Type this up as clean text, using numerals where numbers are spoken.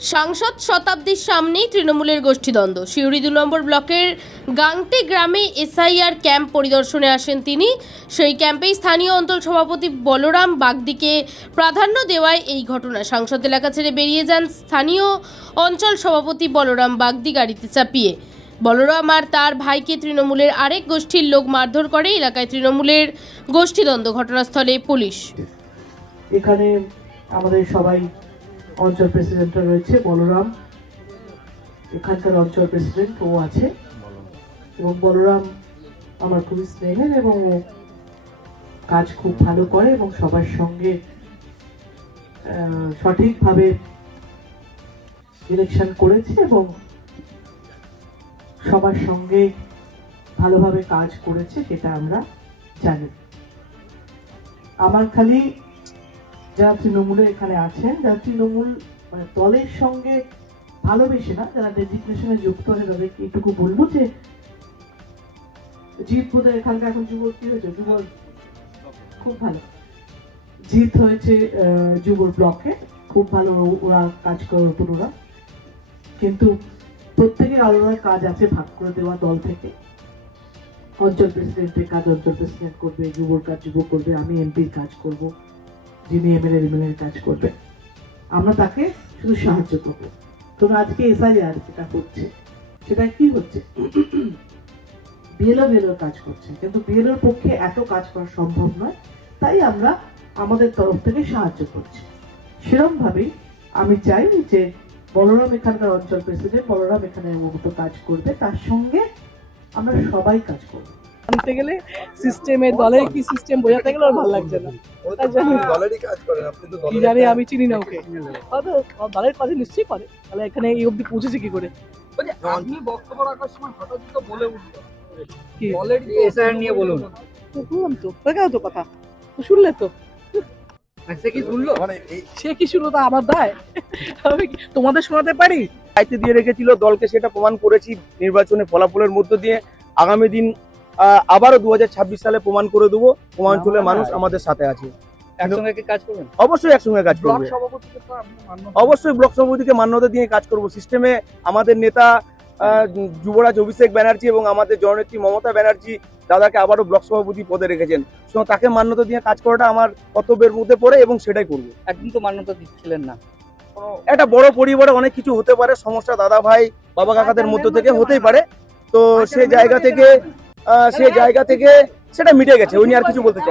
সাংসদ শতাব্দীর সামনেই তৃণমূলের গোষ্ঠীদ্বন্দ্ব। সিউড়ি 2 নম্বর ব্লকের গাংটি গ্রামে এসআইআর ক্যাম্প পরিদর্শনে আসেন তিনি। সেই ক্যাম্পেই স্থানীয় অঞ্চল সভাপতি বলরাম বাগদিকে প্রাধান্য দেওয়ায় এই ঘটনা। সাংসদ এলাকা ছেড়ে বেরিয়ে যান স্থানীয় অঞ্চল সভাপতি বলরাম বাগদি গাড়িতে চাপিয়ে। বলরাম আর তার ভাইকে তৃণমূলের আরেক গোষ্ঠীর লোক মারধর করে। এলাকায় তৃণমূলের গোষ্ঠীদ্বন্দ্ব, ঘটনাস্থলে পুলিশ। এখানে আমাদের সবাই অঞ্চল প্রেসিডেন্টরা রয়েছে, বলরাম এখানকার অঞ্চল প্রেসিডেন্ট, ও আছে। এবং বলরাম আমার খুবই স্নেহের এবং ও কাজ খুব ভালো করে এবং সবার সঙ্গে সঠিকভাবে ইলেকশন করেছে এবং সবার সঙ্গে ভালোভাবে কাজ করেছে, সেটা আমরা জানি। আমার খালি যারা তৃণমূলে এখানে আছেন, যারা তৃণমূল মানে দলের সঙ্গে ভালোবেসে না, যারা ডেজিগনেশনে যুক্ত আছে, তাদেরকে এটুকু বলবো যে জিৎ বোধহয় এখানকার এখন যুব কি হয়েছে, যুব খুব ভালো জিৎ হয়েছে যুবর ব্লকে, খুব ভালো ওরা কাজ করে ওরা। কিন্তু প্রত্যেকের আলাদা কাজ আছে, ভাগ করে দেওয়া দল থেকে। অঞ্চল প্রেসিডেন্টের কাজ অঞ্চল প্রেসিডেন্ট করবে, যুবর কাজ যুব করবে, আমি এমপির কাজ করব, যিনি এমএলএ কাজ করবে, আমরা তাকে শুধু সাহায্য করবো। তো আজকে এসআইআর যেটা করছে সেটা কি হচ্ছে, বিএলও কাজ করছে, কিন্তু বিএলওর পক্ষে এত কাজ করা সম্ভব নয়, তাই আমরা আমাদের তরফ থেকে সাহায্য করছি। সেরকম ভাবেই আমি চাই যে বলরাম এখানকার অঞ্চল প্রেসিডেন্ট, বলরাম এখানে মতো কাজ করবে, তার সঙ্গে আমরা সবাই কাজ করবো। আনতে গেলে সিস্টেমে দলের কি সিস্টেম বোঝাতে গেলে ওর ভালো লাগছে না। কি জানি, আমি চিনি না ওকে, হয়তো দলের কাজে নিশ্চয়ই করে, তাহলে এখানে এই অবধি পৌঁছেছে কি করে? আপনি বক্তব্য রাখার সময় হঠাৎ তো বলে উঠলো কি দলের এসআইআর নিয়ে বলুন, বললাম তো গেল তো কথা, শুনলে তো। সে কি শুনলো? সে কি শুনলো তা আমার দায়? আমি তোমাদের শোনাতে পারি? দায়িত্ব দিয়ে রেখেছিল দলকে, সেটা প্রমাণ করেছি নির্বাচনের ফলাফলের মধ্য দিয়ে। আগামী দিন আবারও 2026 সালে প্রমাণ করে দেবো পূর্বাঞ্চলের মানুষ আমাদের সাথে আছে। একসঙ্গে কি কাজ করবেন? অবশ্যই একসঙ্গে কাজ করবো, অবশ্যই ব্লক সভাপতিকে মান্যতা দিয়ে কাজ করব। সিস্টেমে আমাদের নেতা যুবরাজ অভিষেক ব্যানার্জি এবং আমাদের জননেত্রী মমতা ব্যানার্জি দাদাকে আবারও ব্লক সভাপতি পদে রেখেছেন, তাকে মান্যতা দিয়ে কাজ করাটা আমার কর্তব্যের মধ্যে পড়ে এবং সেটাই করবো। একদিন তো মান্যতা দিচ্ছিলেন না। একটা বড় পরিবারে অনেক কিছু হতে পারে, সমস্যা দাদা ভাই বাবা কাকাদের মধ্য থেকে হতেই পারে, তো সে জায়গা থেকে সেটা মিটে গেছে, ওই নিয়ে আর কিছু বলতে চাই।